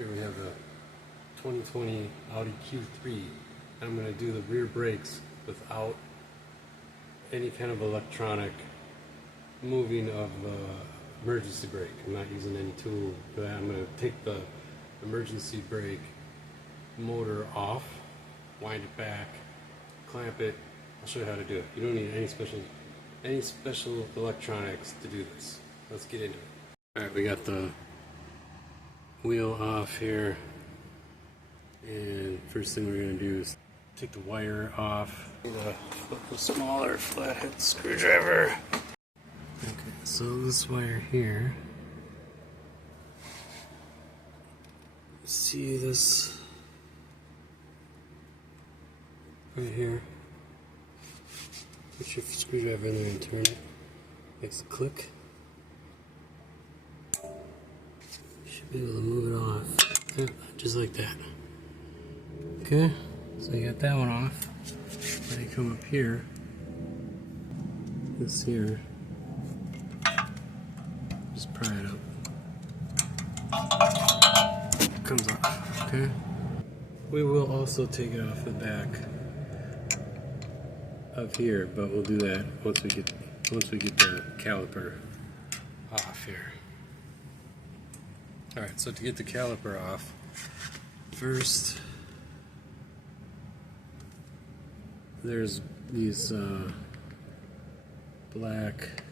Here we have the 2020 Audi Q3. I'm going to do the rear brakes without any kind of electronic moving of emergency brake. I'm not using any tool for that. I'm going to take the emergency brake motor off, wind it back, clamp it. I'll show you how to do it. You don't need any special electronics to do this. Let's get into it. Alright, we got the wheel off here, and first thing we're going to do is take the wire off. The smaller flathead screwdriver. Okay, so this wire here, see this right here? Put your screwdriver in there and turn it. Makes a click. Should be able to move it off. Yep, just like that. Okay, so you got that one off. Then you come up here. This here. Just pry it up. It comes off. Okay. We will also take it off the back of here, but we'll do that once we get the caliper off here. All right. So to get the caliper off, first there's these black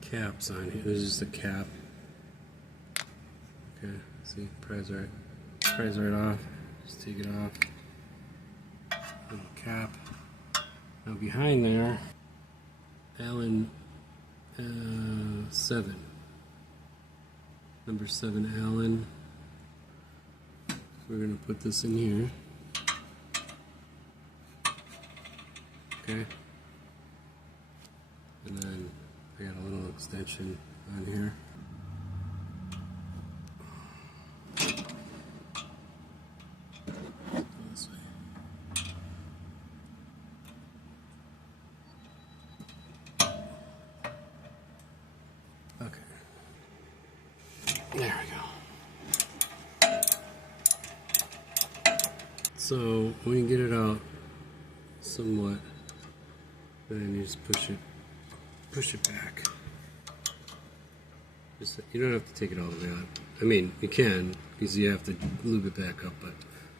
caps on here. There's just a cap. Okay, see, pries right off. Just take it off. Little cap. Now behind there, Allen 7. Number 7 Allen. We're gonna put this in here. Okay. And then I got a little extension on here. This way. Okay. There we go. So when you get it out somewhat, then you just push it back. You don't have to take it all the way out. I mean, you can, because you have to lube it back up, but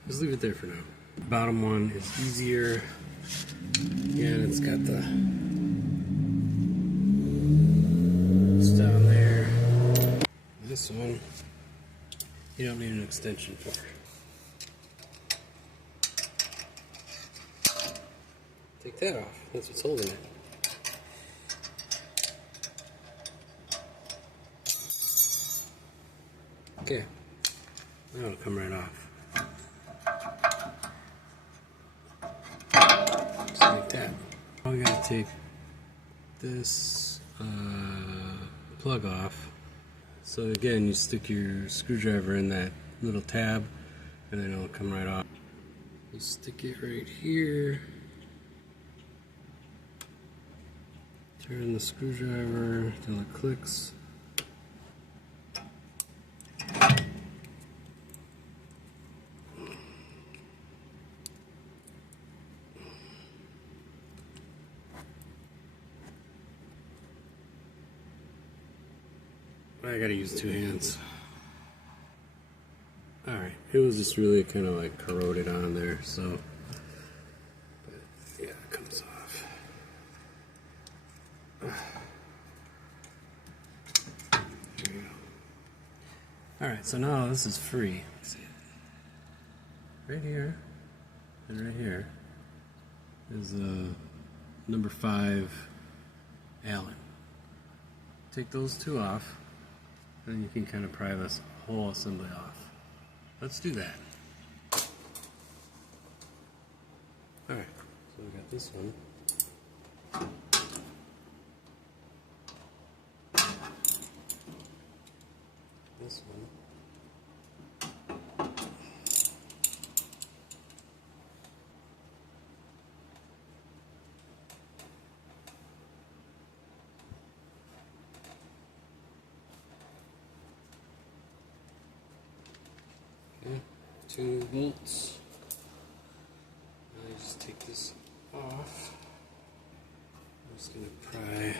just leave it there for now. Bottom one is easier. Again, it's got the, it's down there. This one, you don't need an extension for. Take that off. That's what's holding it. Okay, now it'll come right off. Just like that. Now we gotta take this plug off. So again, you stick your screwdriver in that little tab, and then it'll come right off. You stick it right here. Turn the screwdriver till it clicks. I gotta use 2 hands. Alright, it was just really kind of like corroded on there, so. But yeah, it comes off. There you go. Alright, so now this is free. See it? Right here and right here is number 5 Allen. Take those 2 off, and you can kind of pry this whole assembly off. Let's do that. Alright, so we got this one. This one. 2 bolts. I just take this off. I'm just going to pry a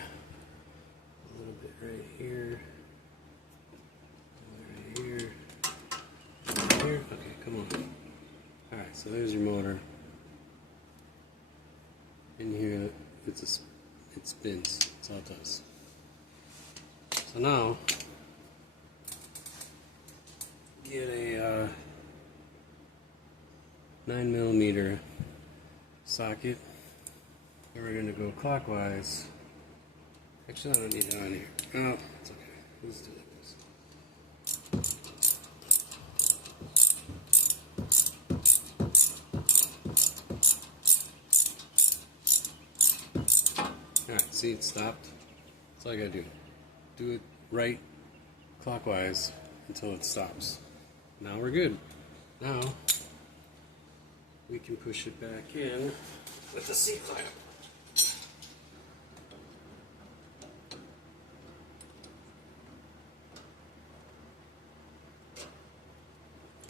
little bit right here. Right here. Right here. Okay, come on. Alright, so there's your motor. In here, it spins. That's all it does. So now, get a 9mm socket, and we're going to go clockwise. Actually, I don't need it on here. Oh, it's okay. Let's do it like this. Alright, see, it stopped. That's all I gotta do. Do it right clockwise until it stops. Now we're good. Now we can push it back in with the C-clamp.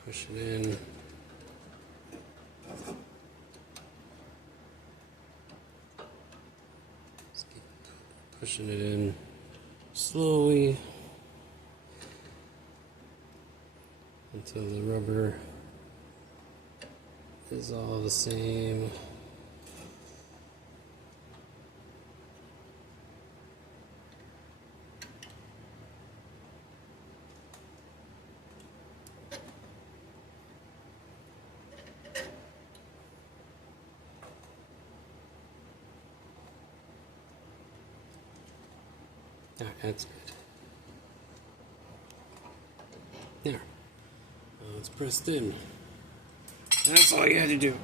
Push it in. Just keep pushing it in slowly until the rubber is all the same. Alright, that's good. There. It's pressed in. That's all you had to do.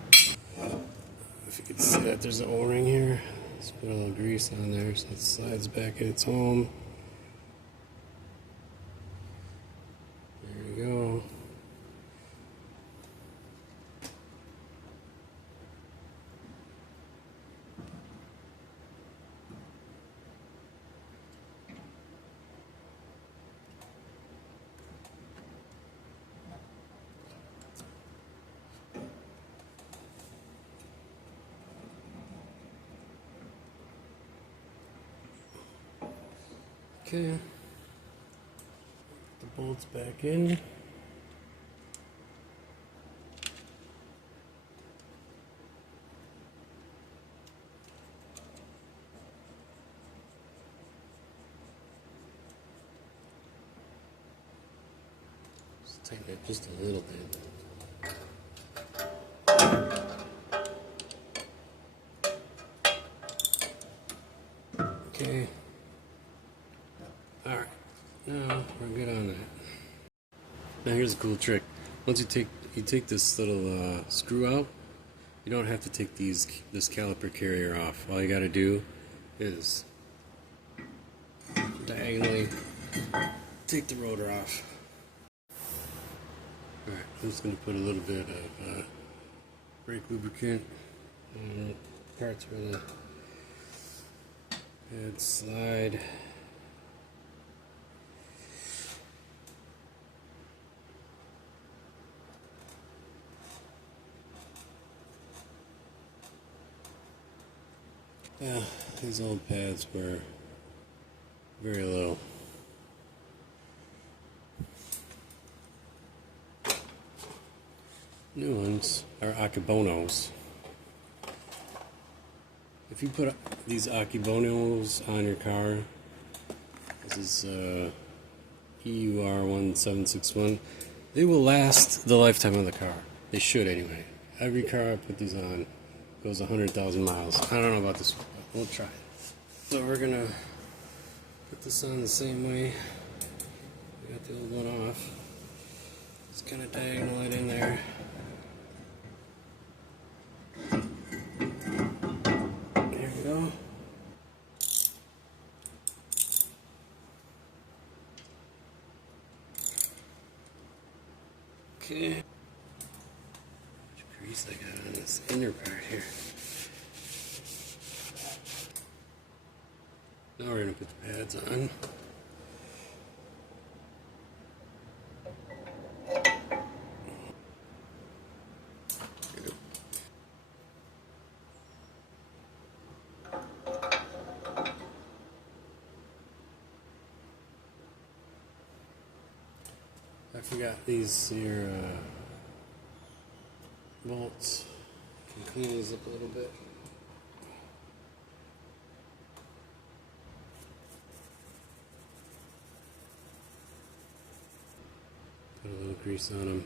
If you can see that, there's an O-ring here. Let's put a little grease on there so it slides back in its home. There we go. Okay, the bolts back in. Just tighten it just a little bit. Okay. Alright, now we're good on that. Now here's a cool trick. Once you take this little screw out, you don't have to take this caliper carrier off. All you gotta do is diagonally take the rotor off. Alright, I'm just gonna put a little bit of brake lubricant on parts where the pads slide. Yeah, these old pads were very low. New ones are Akibonos. If you put these Akibonos on your car, this is EUR1761, they will last the lifetime of the car. They should anyway. Every car I put these on goes 100,000 miles. I don't know about this one, but we'll try it. So we're gonna put this on the same way. We got the old one off. Just kind of diagonal it in there. There we go. Okay. How much grease I got on this inner part here. Now we're going to put the pads on. I forgot these here bolts. Can clean these up a little bit. Put a little grease on them.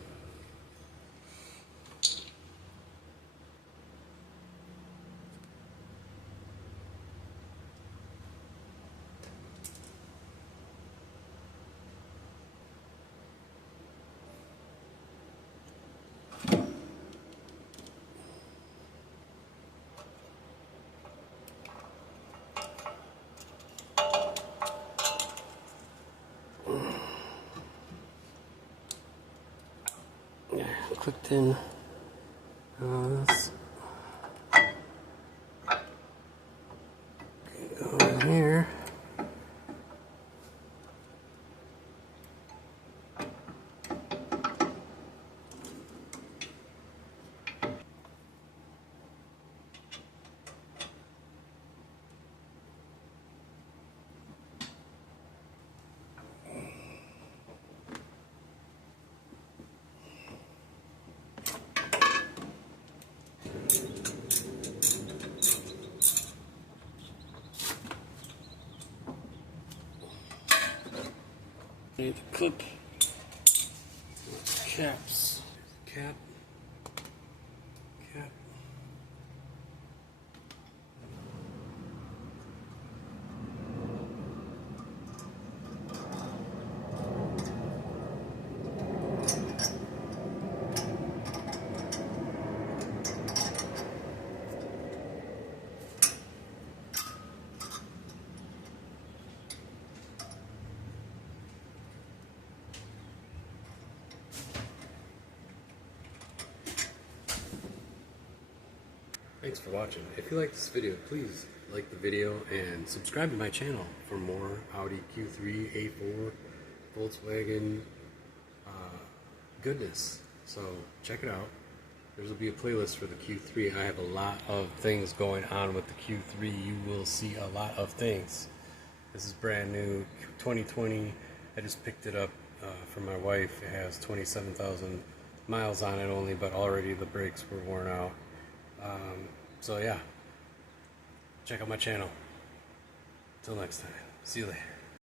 Clicked in this. Go in here. Need the clip, caps, cap. Thanks for watching. If you like this video, please like the video and subscribe to my channel for more Audi Q3, A4, Volkswagen goodness. So check it out. There will be a playlist for the Q3. I have a lot of things going on with the Q3. You will see a lot of things. This is brand new, 2020. I just picked it up for my wife. It has 27,000 miles on it only, but already the brakes were worn out. So yeah, check out my channel. Till next time. See you later.